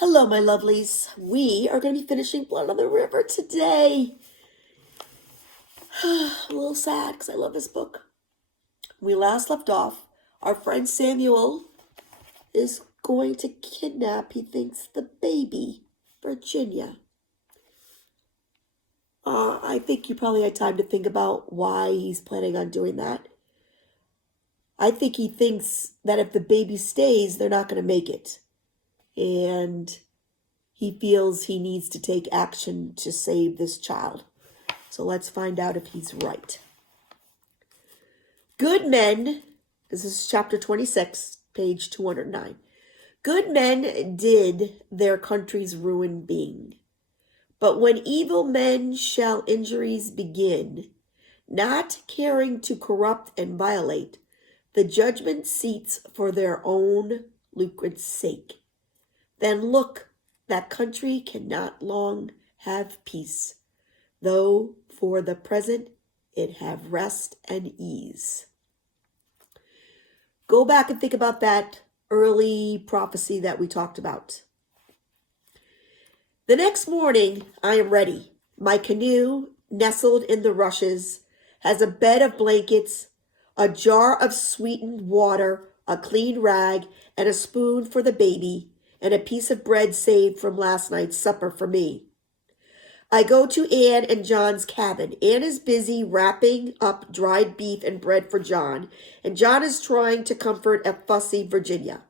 Hello, my lovelies. We are going to be finishing Blood on the River today. A little sad because I love this book. We last left off. Our friend Samuel is going to kidnap, he thinks, the baby, Virginia. I think you probably had time to think about why he's planning on doing that. I think he thinks that if the baby stays, they're not going to make it. And he feels he needs to take action to save this child. So let's find out if he's right. Good men, this is chapter 26, page 209. Good men did their country's ruin bring. But when evil men shall injuries begin, not caring to corrupt and violate the judgment seats for their own lucre's sake, then look, that country cannot long have peace, though for the present it have rest and ease. Go back and think about that early prophecy that we talked about. The next morning, I am ready. My canoe, nestled in the rushes, has a bed of blankets, a jar of sweetened water, a clean rag, and a spoon for the baby, and a piece of bread saved from last night's supper for me. I go to Anne and John's cabin. Anne is busy wrapping up dried beef and bread for John, and John is trying to comfort a fussy Virginia.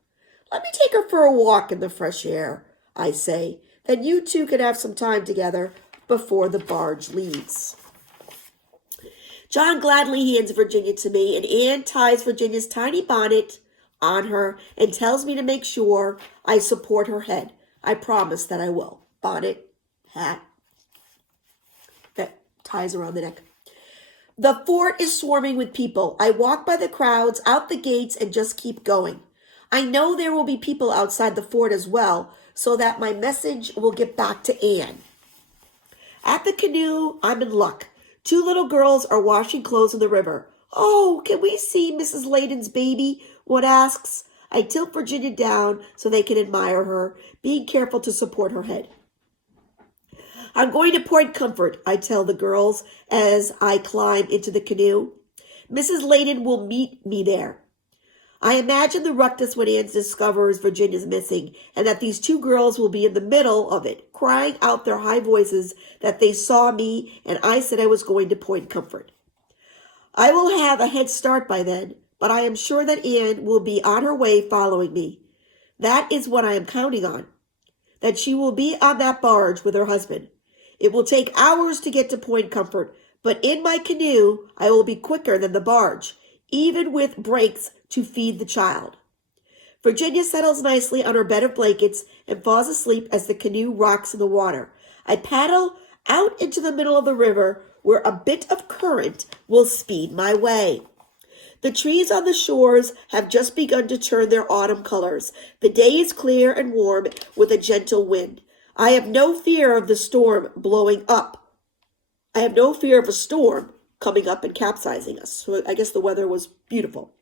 Let me take her for a walk in the fresh air, I say. Then you two can have some time together before the barge leaves. John gladly hands Virginia to me, and Anne ties Virginia's tiny bonnet on her and tells me to make sure I support her head. I promise that I will. Bonnet, hat, that ties around the neck. The fort is swarming with people. I walk by the crowds, out the gates, and just keep going. I know there will be people outside the fort as well, so that my message will get back to Anne. At the canoe, I'm in luck. Two little girls are washing clothes in the river. Oh, can we see Mrs. Layden's baby? One asks. I tilt Virginia down so they can admire her, being careful to support her head. I'm going to Point Comfort, I tell the girls as I climb into the canoe. Mrs. Layden will meet me there. I imagine the ruckus when Anne discovers Virginia's missing, and that these two girls will be in the middle of it, crying out their high voices that they saw me and I said I was going to Point Comfort. I will have a head start by then, but I am sure that Anne will be on her way following me. That is what I am counting on, that she will be on that barge with her husband. It will take hours to get to Point Comfort, but in my canoe I will be quicker than the barge, even with breaks to feed the child. Virginia settles nicely on her bed of blankets and falls asleep as the canoe rocks in the water. I paddle out into the middle of the river where a bit of current will speed my way. The trees on the shores have just begun to turn their autumn colors. The day is clear and warm with a gentle wind. I have no fear of the storm blowing up. I have no fear of a storm coming up and capsizing us. So I guess the weather was beautiful.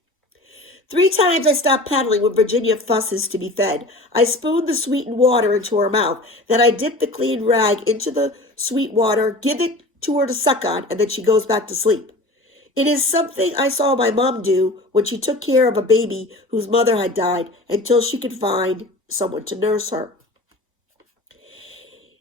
3 times I stop paddling when Virginia fusses to be fed. I spoon the sweetened water into her mouth. Then I dip the clean rag into the sweet water, give it to her to suck on, and then she goes back to sleep. It is something I saw my mom do when she took care of a baby whose mother had died until she could find someone to nurse her.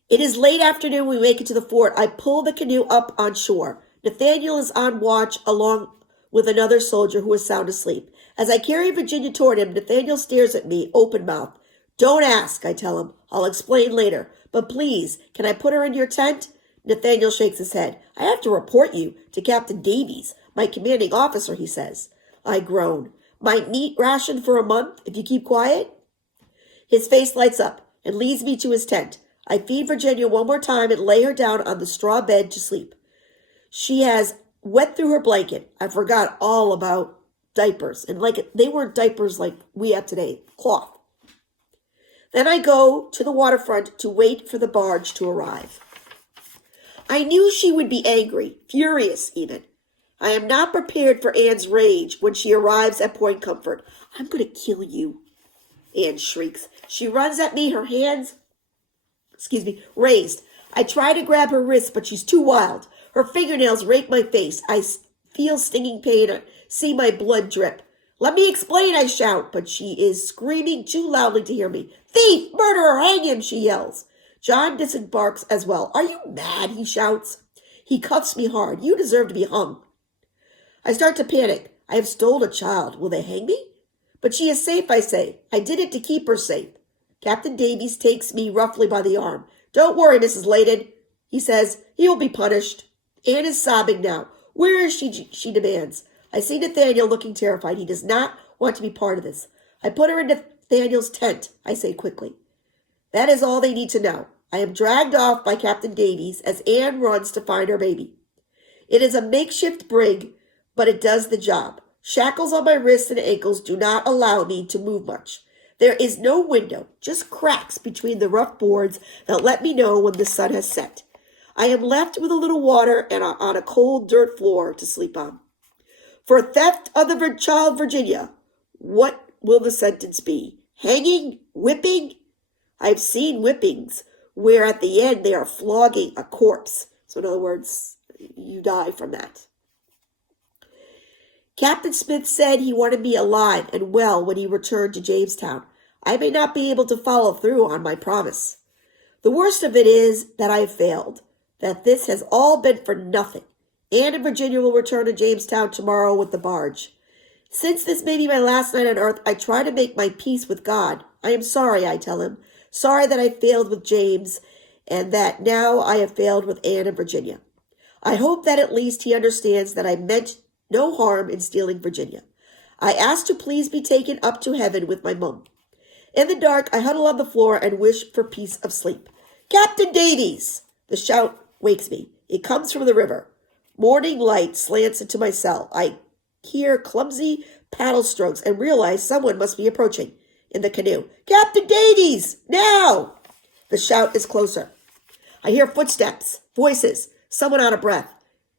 It is late afternoon when we make it to the fort. I pull the canoe up on shore. Nathaniel is on watch along with another soldier who is sound asleep. As I carry Virginia toward him, Nathaniel stares at me, open-mouthed. Don't ask, I tell him. I'll explain later. But please, can I put her in your tent? Nathaniel shakes his head. I have to report you to Captain Davies, my commanding officer, he says. I groan. My meat ration for a month if you keep quiet? His face lights up and leads me to his tent. I feed Virginia one more time and lay her down on the straw bed to sleep. She has wet through her blanket. I forgot all about diapers. And they weren't diapers like we have today, cloth. Then I go to the waterfront to wait for the barge to arrive. I knew she would be angry, furious even. I am not prepared for Anne's rage when she arrives at Point Comfort. I'm going to kill you. Anne shrieks. She runs at me, her hands, raised. I try to grab her wrist, but she's too wild. Her fingernails rake my face. I feel stinging pain. I see my blood drip. Let me explain, I shout, but she is screaming too loudly to hear me. Thief! Murderer! Hang him! She yells. John disembarks as well. Are you mad? He shouts. He cuffs me hard. You deserve to be hung. I start to panic. I have stolen a child. Will they hang me? But she is safe, I say. I did it to keep her safe. Captain Davies takes me roughly by the arm. Don't worry, Mrs. Layton, he says. He will be punished. Anne is sobbing now. Where is she? She demands. I see Nathaniel looking terrified. He does not want to be part of this. I put her in Nathaniel's tent, I say quickly. That is all they need to know. I am dragged off by Captain Davies as Anne runs to find her baby. It is a makeshift brig, but it does the job. Shackles on my wrists and ankles do not allow me to move much. There is no window, just cracks between the rough boards that let me know when the sun has set. I am left with a little water and on a cold dirt floor to sleep on. For theft of the child Virginia, what will the sentence be? Hanging? Whipping? I've seen whippings where at the end they are flogging a corpse. So in other words, you die from that. Captain Smith said he wanted me alive and well when he returned to Jamestown. I may not be able to follow through on my promise. The worst of it is that I have failed, that this has all been for nothing. Anne and Virginia will return to Jamestown tomorrow with the barge. Since this may be my last night on earth, I try to make my peace with God. I am sorry, I tell him. Sorry that I failed with James and that now I have failed with Anne and Virginia. I hope that at least he understands that I meant no harm in stealing Virginia. I ask to please be taken up to heaven with my mum. In the dark, I huddle on the floor and wish for peace of sleep. Captain Davies! The shout wakes me. It comes from the river. Morning light slants into my cell. I hear clumsy paddle strokes and realize someone must be approaching in the canoe. Captain Davies! Now! The shout is closer. I hear footsteps, voices, someone out of breath.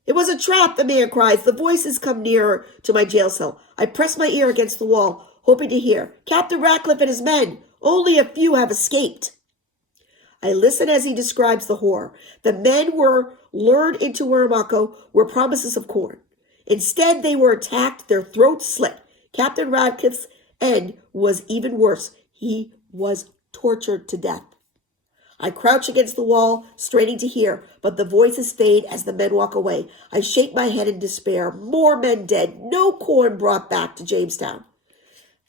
It was a trap, the man cries. The voices come nearer to my jail cell. I press my ear against the wall, hoping to hear. Captain Ratcliffe and his men. Only a few have escaped. I listen as he describes the horror. The men were lured into Wiramaco were promises of corn. Instead, they were attacked, their throats slit. Captain Ratcliffe's end was even worse. He was tortured to death. I crouch against the wall, straining to hear, but the voices fade as the men walk away. I shake my head in despair. More men dead. No corn brought back to Jamestown.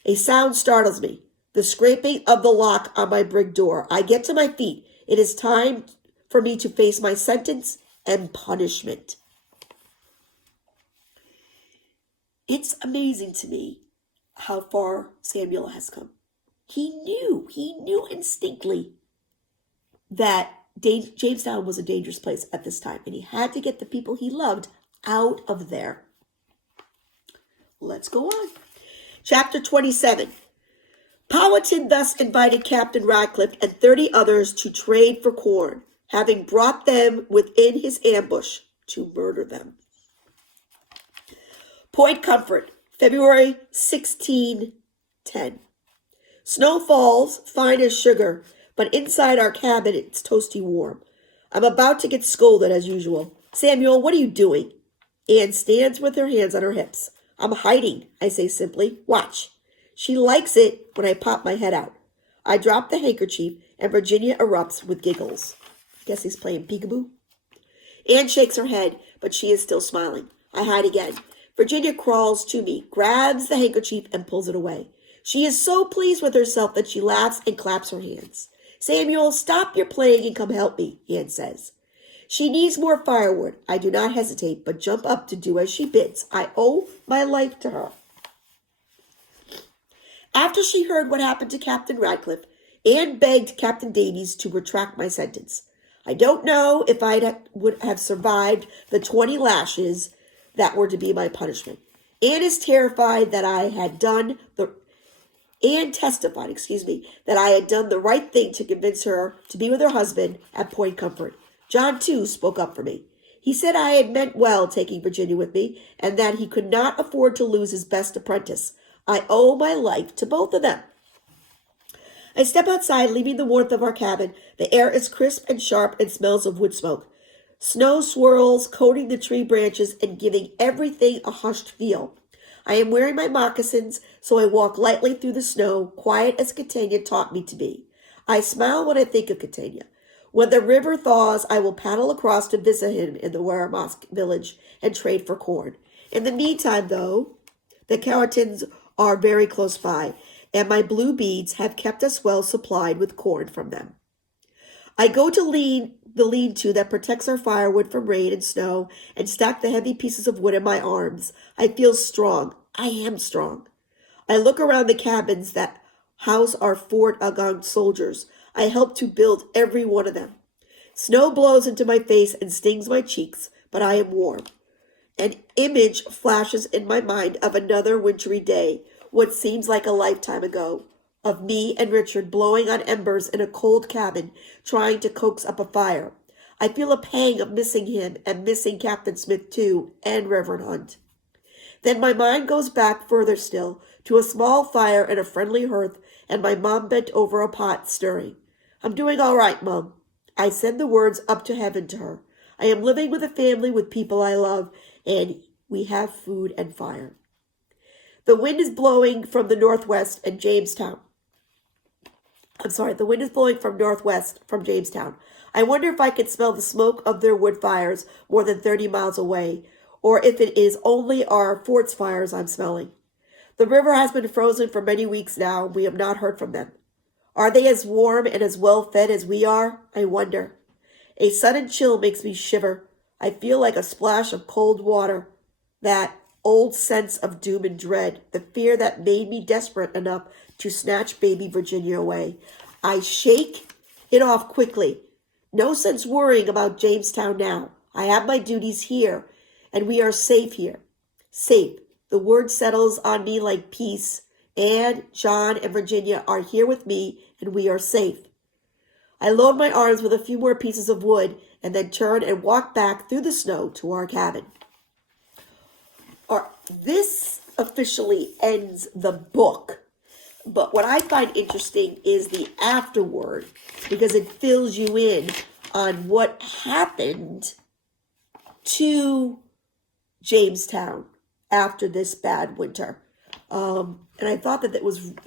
A sound startles me. The scraping of the lock on my brig door. I get to my feet. It is time for me to face my sentence and punishment. It's amazing to me how far Samuel has come. He knew instinctively that Jamestown was a dangerous place at this time, and he had to get the people he loved out of there. Let's go on. Chapter 27. Powhatan thus invited Captain Ratcliffe and 30 others to trade for corn, having brought them within his ambush to murder them. Point Comfort, February 1610. Snow falls, fine as sugar, but inside our cabin it's toasty warm. I'm about to get scolded as usual. Samuel, what are you doing? Anne stands with her hands on her hips. I'm hiding, I say simply. Watch. She likes it when I pop my head out. I drop the handkerchief and Virginia erupts with giggles. I guess he's playing peekaboo. Anne shakes her head, but she is still smiling. I hide again. Virginia crawls to me, grabs the handkerchief, and pulls it away. She is so pleased with herself that she laughs and claps her hands. Samuel, stop your playing and come help me, Anne says. She needs more firewood. I do not hesitate, but jump up to do as she bids. I owe my life to her. After she heard what happened to Captain Ratcliffe, Anne begged Captain Davies to retract my sentence. I don't know if I would have survived the 20 lashes that were to be my punishment. Anne is terrified that Anne testified, that I had done the right thing to convince her to be with her husband at Point Comfort. John, too, spoke up for me. He said I had meant well taking Virginia with me, and that he could not afford to lose his best apprentice. I owe my life to both of them. I step outside, leaving the warmth of our cabin. The air is crisp and sharp and smells of wood smoke. Snow swirls, coating the tree branches and giving everything a hushed feel. I am wearing my moccasins, so I walk lightly through the snow, quiet as Catania taught me to be. I smile when I think of Catania. When the river thaws, I will paddle across to visit him in the Warramask village and trade for corn. In the meantime, though, the Cowictons are very close by, and my blue beads have kept us well supplied with corn from them. I go to the lean-to that protects our firewood from rain and snow and stack the heavy pieces of wood in my arms. I feel strong. I am strong. I look around the cabins that house our Fort Algonquin soldiers. I help to build every one of them. Snow blows into my face and stings my cheeks, but I am warm. An image flashes in my mind of another wintry day, what seems like a lifetime ago, of me and Richard blowing on embers in a cold cabin, trying to coax up a fire. I feel a pang of missing him and missing Captain Smith too, and Reverend Hunt. Then my mind goes back further still, to a small fire and a friendly hearth, and my mom bent over a pot stirring. I'm doing all right, Mom. I send the words up to heaven to her. I am living with a family with people I love, and we have food and fire. The wind is blowing from the northwest and Jamestown. The wind is blowing from northwest from Jamestown. I wonder if I can smell the smoke of their wood fires more than 30 miles away, or if it is only our fort's fires I'm smelling. The river has been frozen for many weeks now. We have not heard from them. Are they as warm and as well fed as we are? I wonder. A sudden chill makes me shiver. I feel like a splash of cold water. That old sense of doom and dread, the fear that made me desperate enough to snatch baby Virginia away. I shake it off quickly. No sense worrying about Jamestown now. I have my duties here, and we are safe here. Safe. The word settles on me like peace. Anne, John, and Virginia are here with me, and we are safe. I load my arms with a few more pieces of wood, and then turn and walk back through the snow to our cabin. This officially ends the book. But what I find interesting is the afterword, because it fills you in on what happened to Jamestown after this bad winter. And I thought that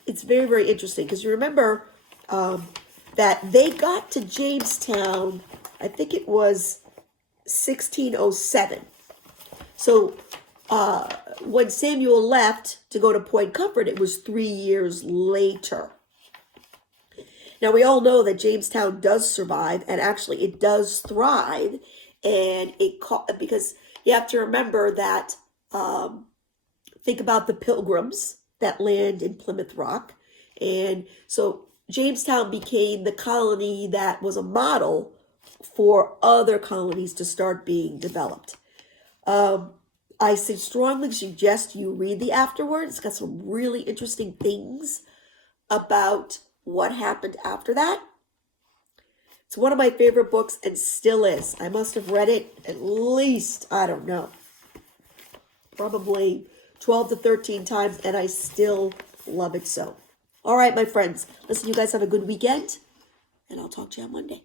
it's very, very interesting, because you remember that they got to Jamestown, I think it was 1607. So when Samuel left to go to Point Comfort, it was 3 years later. Now, we all know that Jamestown does survive, and actually it does thrive, and because you have to remember that, think about the Pilgrims that land in Plymouth Rock, and so Jamestown became the colony that was a model for other colonies to start being developed. I strongly suggest you read the afterword. It's got some really interesting things about what happened after that. It's one of my favorite books and still is. I must have read it at least, I don't know, probably 12 to 13 times, and I still love it so. All right, my friends. Listen, you guys have a good weekend, and I'll talk to you on Monday.